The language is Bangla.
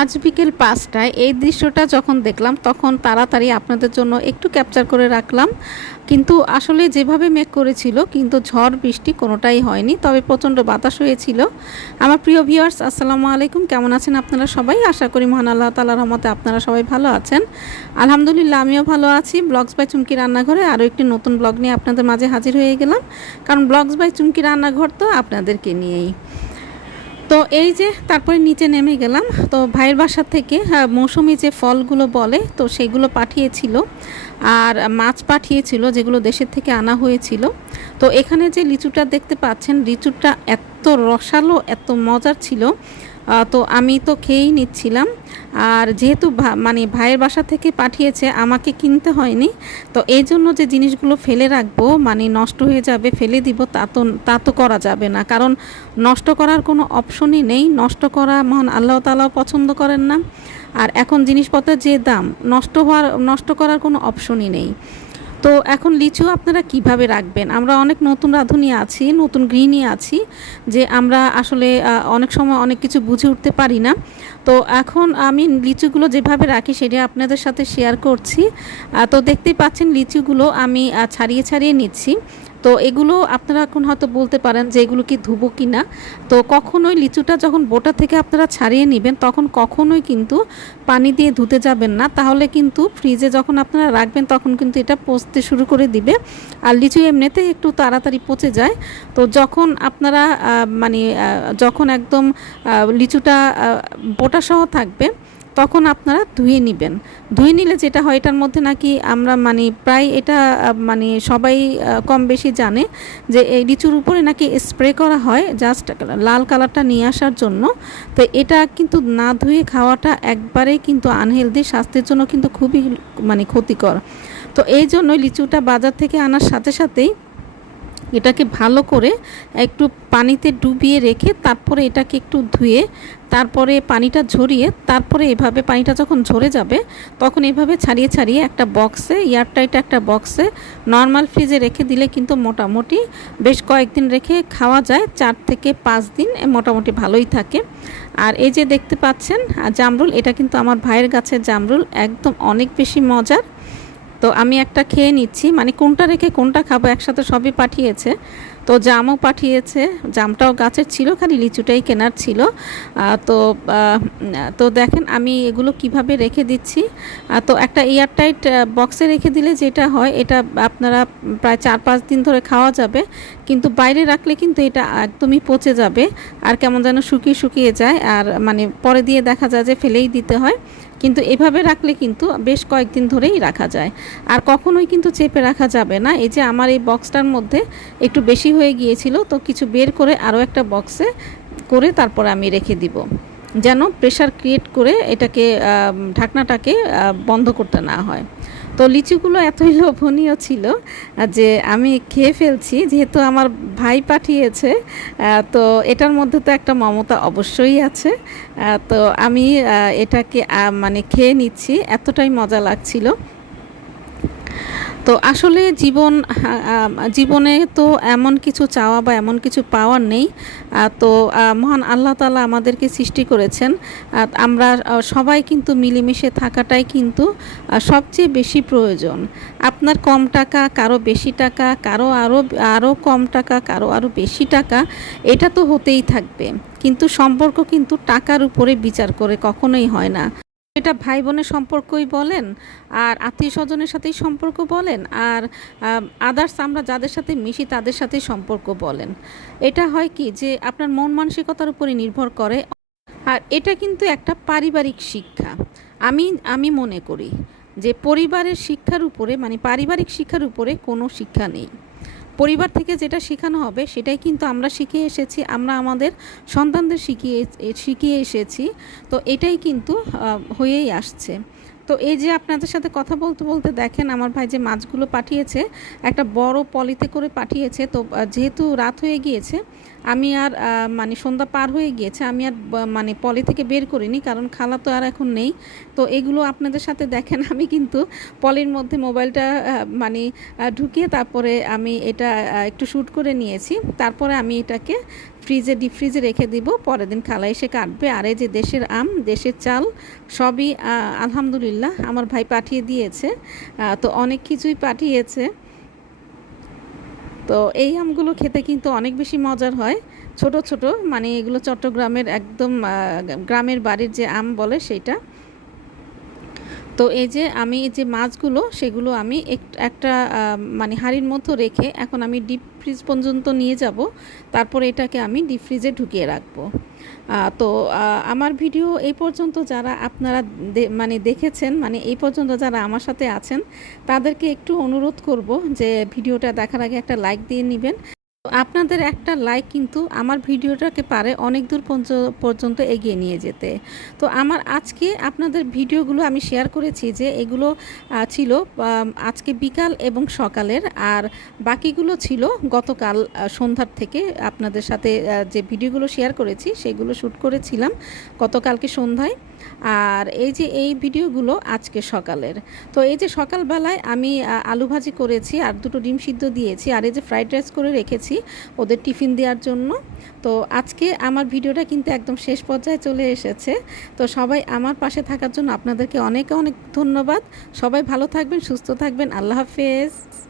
আজ বিকেল পাঁচটায় এই দৃশ্যটা যখন দেখলাম, তখন তাড়াতাড়ি আপনাদের জন্য একটু ক্যাপচার করে রাখলাম। কিন্তু আসলে যেভাবে মেঘ করেছিল, কিন্তু ঝড়, বৃষ্টি কোনোটাই হয়নি। তবে প্রচণ্ড বাতাস হয়েছিল। আমার প্রিয় ভিউয়ার্স আসসালামু আলাইকুম। কেমন আছেন আপনারা সবাই? আশা করি মহান আল্লাহ তালার রহমতে আপনারা সবাই ভালো আছেন। আলহামদুলিল্লাহ, আমিও ভালো আছি। ব্লগস বাই চুমকি রান্নাঘরে আরও একটি নতুন ব্লগ নিয়ে আপনাদের মাঝে হাজির হয়ে গেলাম। কারণ ব্লগস বাই চুমকি রান্নাঘর তো আপনাদেরকে নিয়েই। তো এই যে তারপরে নিচে নেমে গেলাম, তো ভাইয়ের বাসা থেকে মৌসুমি যে ফলগুলো বলে, তো সেগুলো পাঠিয়েছিল। আর মাছ পাঠিয়েছিল যেগুলো দেশের থেকে আনা হয়েছিল। তো এখানে যে লিচুটা দেখতে পাচ্ছেন, লিচুটা এত রসালো, এত মজার ছিল। তো আমি তো খেয়েই নিচ্ছিলাম। আর যেহেতু মানে ভাইয়ের বাসা থেকে পাঠিয়েছে, আমাকে কিনতে হয়নি। তো এই জন্য যে জিনিসগুলো ফেলে রাখব মানে নষ্ট হয়ে যাবে, ফেলে দিব, তা তো তা তো করা যাবে না। কারণ নষ্ট করার কোনো অপশনই নেই। নষ্ট করা মহান আল্লাহ তালাও পছন্দ করেন না। আর এখন জিনিসপত্রের যে দাম, নষ্ট হওয়ার, নষ্ট করার কোনো অপশনই নেই। তো এখন লিচু আপনারা কীভাবে রাখবেন? আমরা অনেক নতুন রাঁধুনি আছি, নতুন গৃহিণী আছি, যে আমরা আসলে অনেক সময় অনেক কিছু বুঝে উঠতে পারি না। তো এখন আমি লিচুগুলো যেভাবে রাখি সেটা আপনাদের সাথে শেয়ার করছি। তো দেখতেই পাচ্ছেন লিচুগুলো আমি ছাড়িয়ে ছাড়িয়ে নিচ্ছি। তো এগুলো আপনারা এখন হয়তো বলতে পারেন যে এগুলো কি ধুবো কি না তো কখনোই লিচুটা যখন বোটা থেকে আপনারা ছাড়িয়ে নেবেন তখন কখনোই কিন্তু পানি দিয়ে ধুতে যাবেন না। তাহলে কিন্তু ফ্রিজে যখন আপনারা রাখবেন তখন কিন্তু এটা পচতে শুরু করে দিবে। আর লিচু এমনিতে একটু তাড়াতাড়ি পচে যায়। তো যখন আপনারা মানে যখন একদম লিচুটা আহ, বোটা সহ থাকবে তখন আপনারা ধুয়ে নেবেন। ধুয়ে নিলে যেটা হয় এটার মধ্যে নাকি আমরা মানে প্রায় এটা মানে সবাই কম বেশি জানে যে এই লিচুর উপরে নাকি স্প্রে করা হয় জাস্ট লাল কালারটা নিয়ে আসার জন্য। তো এটা কিন্তু না ধুয়ে খাওয়াটা একবারে কিন্তু আনহেলদি স্বাস্থ্যের জন্য কিন্তু খুবই মানে ক্ষতিকর। তো এই জন্য লিচুটা বাজার থেকে আনার সাথে সাথেই এটাকে ভালো করে একটু পানিতে ডুবিয়ে রেখে তারপরে এটাকে একটু ধুয়ে, তারপরে পানিটা ঝরিয়ে, তারপরে এভাবে পানিটা যখন ঝরে যাবে, তখন এভাবে ছাড়িয়ে ছাড়িয়ে একটা বক্সে, এয়ারটাইট একটা বক্সে নর্মাল ফ্রিজে রেখে দিলে কিন্তু মোটামুটি বেশ কয়েকদিন রেখে খাওয়া যায়, চার থেকে পাঁচ দিন মোটামুটি ভালোই থাকে। আর এই যে দেখতে পাচ্ছেন জামরুল, এটা কিন্তু আমার ভাইয়ের গাছের জামরুল, একদম অনেক বেশি মজার। তো আমি একটা খেয়ে নিচ্ছি। মানে কোনটা রেখে কোনটা খাব একসাথে সবই পাঠিয়েছে। তো জামও পাঠিয়েছে। জামটাও গাছের ছিল, খালি লিচুটাই কেনার ছিল। তো তো দেখেন আমি এগুলো কীভাবে রেখে দিচ্ছি। তো একটা এয়ারটাইট বক্সে রেখে দিলে যেটা হয়, এটা আপনারা প্রায় চার পাঁচ দিন ধরে খাওয়া যাবে। কিন্তু বাইরে রাখলে কিন্তু এটা একদমই পচে যাবে। আর কেমন যেন শুকিয়ে শুকিয়ে যায়। আর মানে পরে দিয়ে দেখা যায় যে ফেলেই দিতে হয়। কিন্তু এভাবে রাখলে কিন্তু বেশ কয়েকদিন ধরেই রাখা যায়। আর কখনোই কিন্তু চেপে রাখা যাবে না। এই যে আমার এই বক্সটার মধ্যে একটু বেশি হয়ে গিয়েছিল, তো কিছু বের করে আরও একটা বক্সে করে তারপরে আমি রেখে দিব। যেন প্রেশার ক্রিয়েট করে এটাকে ঢাকনাটাকে বন্ধ করতে না হয়। তো লিচুগুলো এতই লোভনীয় ছিল যে আমি খেয়ে ফেলছি, যেহেতু আমার ভাই পাঠিয়েছে তো এটার মধ্যে তো একটা মমতা অবশ্যই আছে তো আমি এটাকে মানে খেয়ে নিচ্ছি, এতটাই মজা লাগছিল। তো আসলে জীবন আহ, জীবনে তো এমন কিছু চাওয়া বা এমন কিছু পাওয়ার নেই। তো মহান আল্লাহ তালা আমাদেরকে সৃষ্টি করেছেন। আমরা সবাই কিন্তু মিলেমিশে থাকাটাই কিন্তু সবচেয়ে বেশি প্রয়োজন। আপনার কম টাকা কারও বেশি টাকা কারও আরও আরও কম টাকা কারও আরও বেশি টাকা এটা তো হতেই থাকবে। কিন্তু সম্পর্ক কিন্তু টাকার উপরে বিচার করে কখনোই হয় না। এটা ভাই বোনের সম্পর্কই বলেন আর আত্মীয় স্বজনের সাথেই সম্পর্ক বলেন আর আদার্স আমরা যাদের সাথে মিশি তাদের সাথেই সম্পর্ক বলেন। এটা হয় কি যে আপনার মন মানসিকতার উপরে নির্ভর করে আর এটা কিন্তু একটা পারিবারিক শিক্ষা। আমি আমি মনে করি যে পরিবারের শিক্ষার উপরে মানে পারিবারিক শিক্ষার উপরে কোনো শিক্ষা নেই। পরিবার থেকে যেটা শেখানো হবে, সেটাই কিন্তু আমরা শিখে এসেছি, আমরা আমাদের সন্তানদের শিখিয়ে শিখিয়ে এসেছি। তো এটাই কিন্তু হয়েই আসছে। তো এই যে আপনাদের সাথে কথা বলতে বলতে দেখেন, আমার ভাই যে মাছগুলো পাঠিয়েছে, একটা বড় পলিতে করে পাঠিয়েছে। তো যেহেতু রাত হয়ে গিয়েছে আমি আর মানে সন্ধ্যা পার হয়ে গিয়েছে, আমি আর মানে পলি থেকে বের করিনি, কারণ খালা তো আর এখন নেই। তো এগুলো আপনাদের সাথে দেখেন, আমি কিন্তু পলির মধ্যে মোবাইলটা মানে ঢুকিয়ে তারপরে আমি এটা একটু শ্যুট করে নিয়েছি। তারপরে আমি এটাকে ফ্রিজে, ডিপ ফ্রিজে রেখে দিব, পরের দিন খালা এসে কাটবে। আর এই যে দেশের আম, দেশের চাল, সবই আলহামদুলিল্লাহ আমার ভাই পাঠিয়ে দিয়েছে। তো অনেক কিছুই পাঠিয়েছে। তো এই আমগুলো খেতে কিন্তু অনেক বেশি মজার হয়। ছোট ছোট মানে এগুলো চট্টগ্রামের একদম গ্রামের বাড়ির যে আম বলে সেটা তো এই যে আমি এই যে মাছগুলো, সেগুলো আমি এক- একটা মানে হাঁড়ির মধ্যে রেখে এখন আমি ডিপ ফ্রিজ পর্যন্ত নিয়ে যাব। তারপর এটাকে আমি ডিপ ফ্রিজে ঢুকিয়ে রাখব। তো আমার ভিডিও এই পর্যন্ত যারা আপনারা মানে দেখেছেন মানে এই পর্যন্ত যারা আমার সাথে আছেন, তাদেরকে একটু অনুরোধ করব যে ভিডিওটা দেখার আগে একটা লাইক দিয়ে নেবেন। আপনাদের একটা লাইক কিন্তু আমার ভিডিওটাকে পারে অনেক দূর পর্য- পর্যন্ত এগিয়ে নিয়ে যেতে। তো আমার আজকে আপনাদের ভিডিওগুলো আমি শেয়ার করেছি যে এগুলো ছিল আজকে বিকাল এবং সকালের। আর বাকিগুলো ছিল গতকাল সন্ধ্যার থেকে আপনাদের সাথে যে ভিডিওগুলো শেয়ার করেছি সেগুলো শ্যুট করেছিলাম গতকালকে সন্ধ্যায়। আর এই যে এই ভিডিওগুলো আজকে সকালের। তো এই যে সকালবেলায় আমি আলু ভাজি করেছি আর দুটো ডিম সিদ্ধ দিয়েছি আর এই যে ফ্রাইড রাইস করে রেখেছি ওদের টিফিন দেওয়ার জন্য। তো আজকে আমার ভিডিওটা কিন্তু একদম শেষ পর্যায়ে চলে এসেছে। তো সবাই আমার পাশে থাকার জন্য আপনাদেরকে অনেক অনেক ধন্যবাদ। সবাই ভালো থাকবেন, সুস্থ থাকবেন। আল্লাহ হাফেজ।